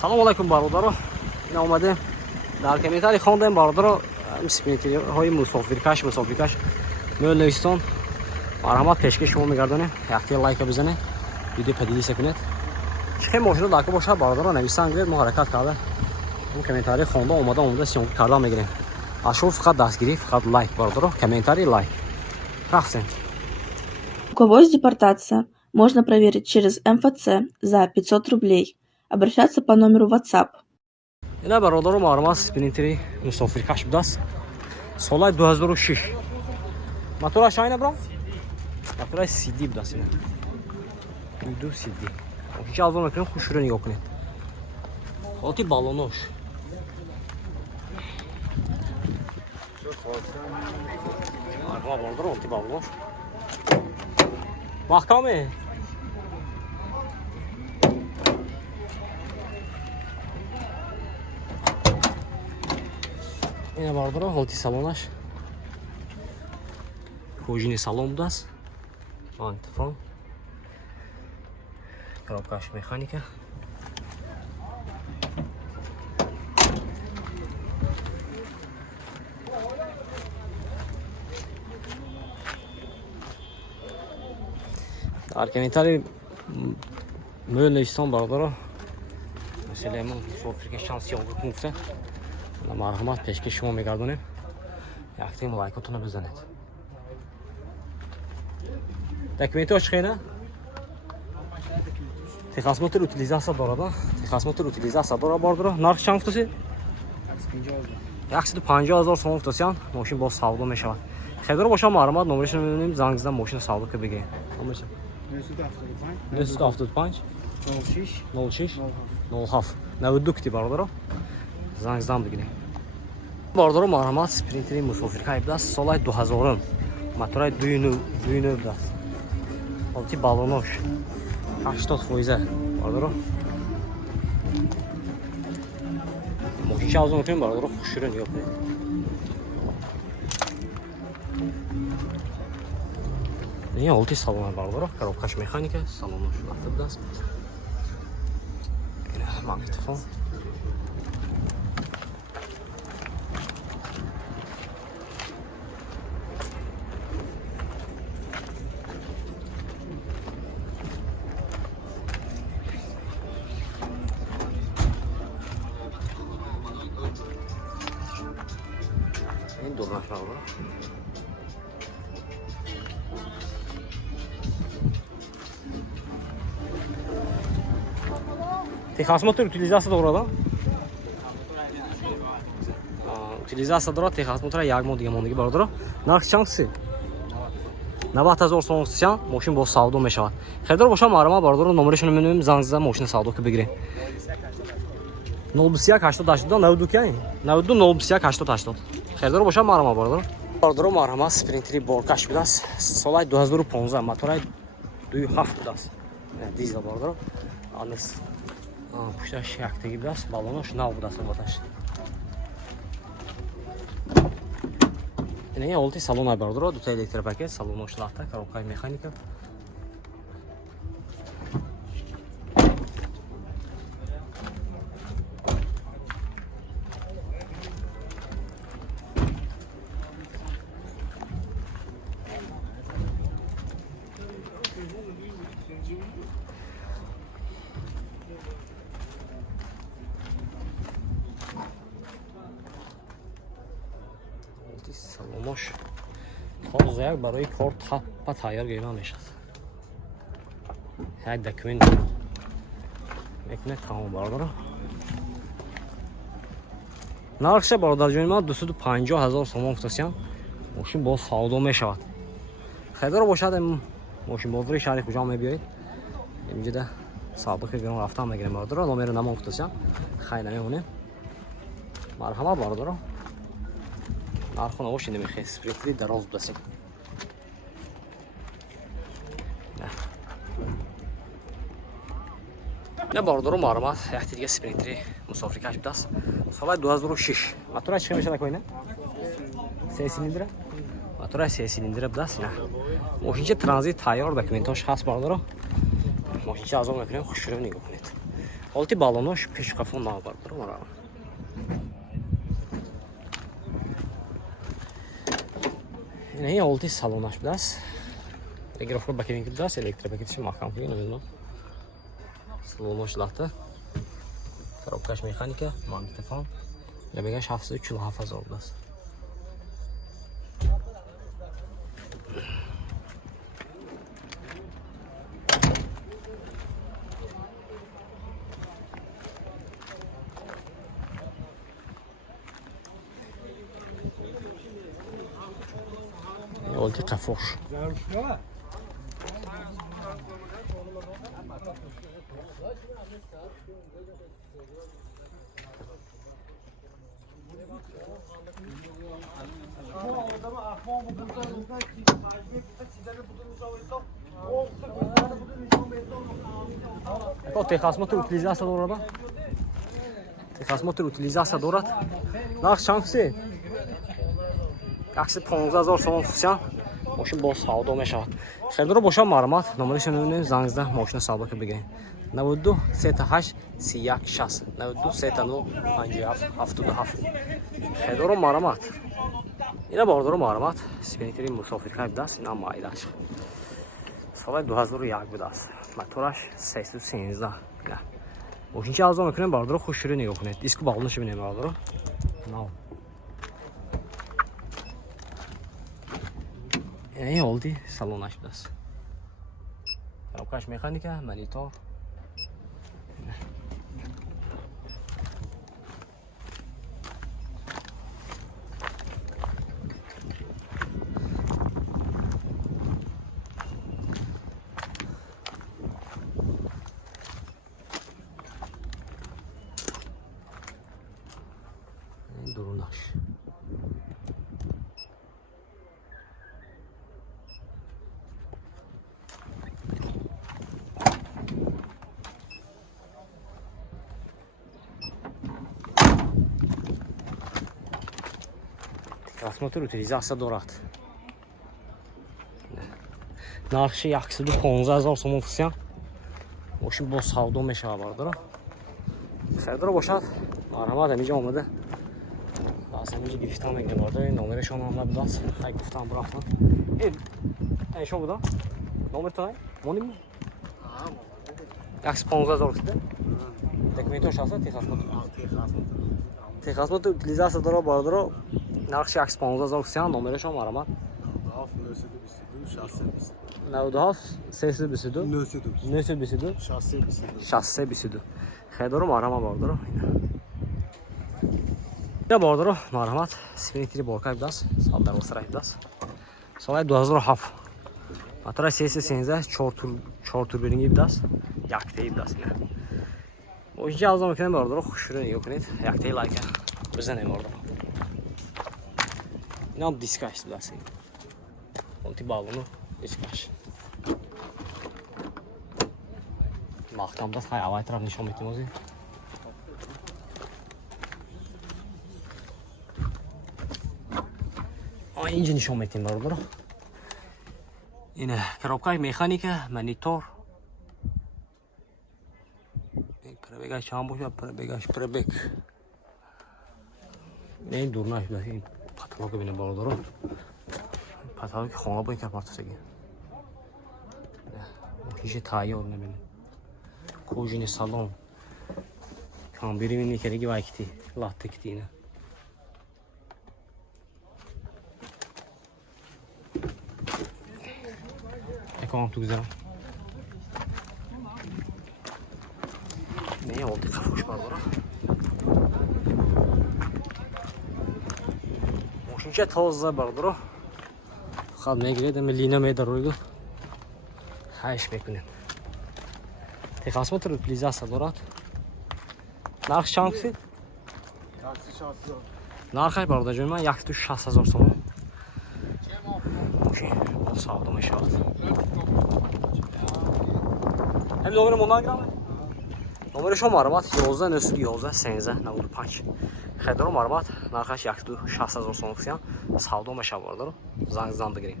салом алайкум бародаро. Ин омадем дар комментарий хондем бародаро спринтерҳои мусофиркаш мӯлистон марҳамат пешкаш шумо мегардонем. Яхтия лайка бизанед, видео падидиса кунед. Чихе мошино дака бошад бародаро нависан гиред, мо ҳаракат карда ин комментарий хонда омада сиёнки карда мегирем. Аз шумо фақат дастгирӣ, фақат лайк бародаро, комментарий, лайк. Рафтем. У кого есть депортация? Можно проверить через МФЦ за 500 рублей. Обращаться по номеру WhatsApp. Ина бародаро маълумат спринтери мусофиркаш будааст. Солаи 2006. Мотораш айна бро? Мотораи CD будааст ина. Иду CD. Ҷа азон мекунем, хушро нигоҳ кунед. Ҳолати баллонош. Марҳамат бародаро, ҳолати баллонош. Маҳкаме. Ина бародаро, ҳолати салонаш. Пружини салон будааст. Антифон. Коробкаш механика. Дар комментарий мӯлистон бародаро маселаи мусофирка шанс ёгӣ гуфта марҳамат пешкаш шумо мегардонем. Яхтем лайкотонро бизанед. Документош чиқена? Техосмотр утилизация дорад, а? Техосмотр утилизация дорад бародаро. Нарх чанд гуфтаси? 150,000 сом гуфтасиян. Мошин боз савдо мешавад. Хедро бошам маълумат номерашро мебинем, занг зидам мошин савдо ка бигирем. Номераш 975 06 07 92 кити бародаро. Занг зидам бигирем. Бародаро маълумат спринтери мусофирка будааст. Солаи 2000 мотораи 2.9 будааст. Ҳолати баллонош 80% бародаро. Мошинча азон мекунем бародаро, хушро нигоҳ кунед. Ин ҳолати салон бародаро, коробкаш механика, салонош рафта будааст. Ина магнитофон. Ин дурнаш бародаро. Техосмотр утилизация дорад? Утилизация дорад, техосмотр як моҳ дига мондагӣ бародаро. Нарх чанд си? 90,000 сом гуфтасиян, мошин бо савдо мешавад. Хедар бошам маълумат бародаро, номерашро менӯмем, занг зидам мошина савдо ка бигирем. 021 80 92 кяй? 92 021 80 80. Хедар бошам маълумат бародаро. Бародаро маълумат спринтери боркаш будааст. Солаи 2015 мотораи 2.7 будааст. Дизел бародаро. Анес пушташ яктагӣ будааст, баллонош нав будааст албатташ. Ин ҳолати салон бародаро, дута электропакет, салонош лафта, коробкаи механика. Салонош хоз як барои кор таппа тайёр гирифта мешавад. Як документ мекунед тамом бародаро. нархша бародар ҷони ман 250,000 сом гуфтасиян. Мошин боз савдо мешавад. Хедар бошад мошин бозори шаҳри хуҷанд мебиёед. Инҷода савдо ки гирон рафта мегирем бародаро. номеро намон гуфтасиян. Хай намемонем. марҳамат бародаро. нархона боши намехез спринтери дароз будасин. ина бародаро маълумат яхти дига спринтери мусофиркаш будааст. соли 2006. мотора чӣ мешавад коина? 3 силиндра. мотора 3 силиндра будааст. ина мошинча транзит тайёр, документош ҳаст бародаро. мошинча азон мекунем, хушро нигоҳ кунед. Olti balonаш пешкафон навбардор мара. Ин олти салонаш будас. Реграфро бакинг будас, электробакетиш маҳкам кунӣ намедонам. Салонаш лахта. Коробкаш механика, магнитофон. Ябегаш 747,000 будас. Olti qafosh. Техосмотр утилизация дорад. Техосмотр утилизация дорад. Нах чанкси? Акси 15000 сом функсион. Мошин бо савдо мешавад. Хердоро боша маърамат, номераш мебинем зангзда мошина савдо ки бигирем. 92 38 31 60 92 39 57 77. Хердоро маърамат. Ина бордоро маърамат. Спинитери мусофиркай будас, ина майдаш. Соли 2001 будас. Мотораш 313. Ина. Мошинчи арзон мекунем, бордоро хушрӯ нигоҳ кунед. Диску балонаш бинем бордоро. Нав. Ин олди салонаш будас. Коробкаш механика, монитор. Durunаш. Техосмотр утилизация дорад. Нархи 115,000 сом функсион. Мошин бо савдо мешавад бардора. Хердоро бошад. Маърамат амиҷа омада. Аз амиҷа гирифтан мегирем бардора. Номерашон ҳам набудас. Хай гуфтам бурафтам. Ин шо буда? Номертон ай? Моним? 115,000 кида. Документош аста техосмотр. Техосмотр утилизация дорад бардора. Нархи 115,000 функсион, номерашон маърамат. 97 322 922 622. Хердоро маърамат бардора. Ина бардора маърамат. Спинитери боркай будас. Сал дарвосарай будас. Соли 2007. Мотора 313 4 турбининги будас. Яктаи будас ина. Мошинчи арзон мекунем бардора, хушрӯ нигоҳ кунед. Яктаи лайка бизанем бардора. Ина дискаш будас. Олти балону дискаш. Махтам даст, хай авай тараф нишон метем ози. Инҷа нишон метем бардора. Ина коробкаи механика, монитор. Пробегаш чанд бошад? Пробегаш пробег. Ин дурнаш будас. Ин паталога бинем бардора. Паталоги хона бо ин карпартасаги. Мошинчи тайёр набинем. Кожини салон. Камбири мини кереги вайкти. Латте кити ина. Ekon tugzarım. Ne oldu kafuş barbara? Moşincha toza barbara. Xad megiredi, lina medaroydu. Hayş mekunem. Texosмотр утилизация дорад. Нарх чанкси? Taksi 60,000. Нархай бардаҷои ман 160,000 сом. Мошин бо савдо мешавад. Ҳам номери мондан гирам? Номерашон маърамат 11 11 13 95. Хердоро маърамат нархаш 160,000 сом функсион. Савдо мешавад бардора. Занг бигирем.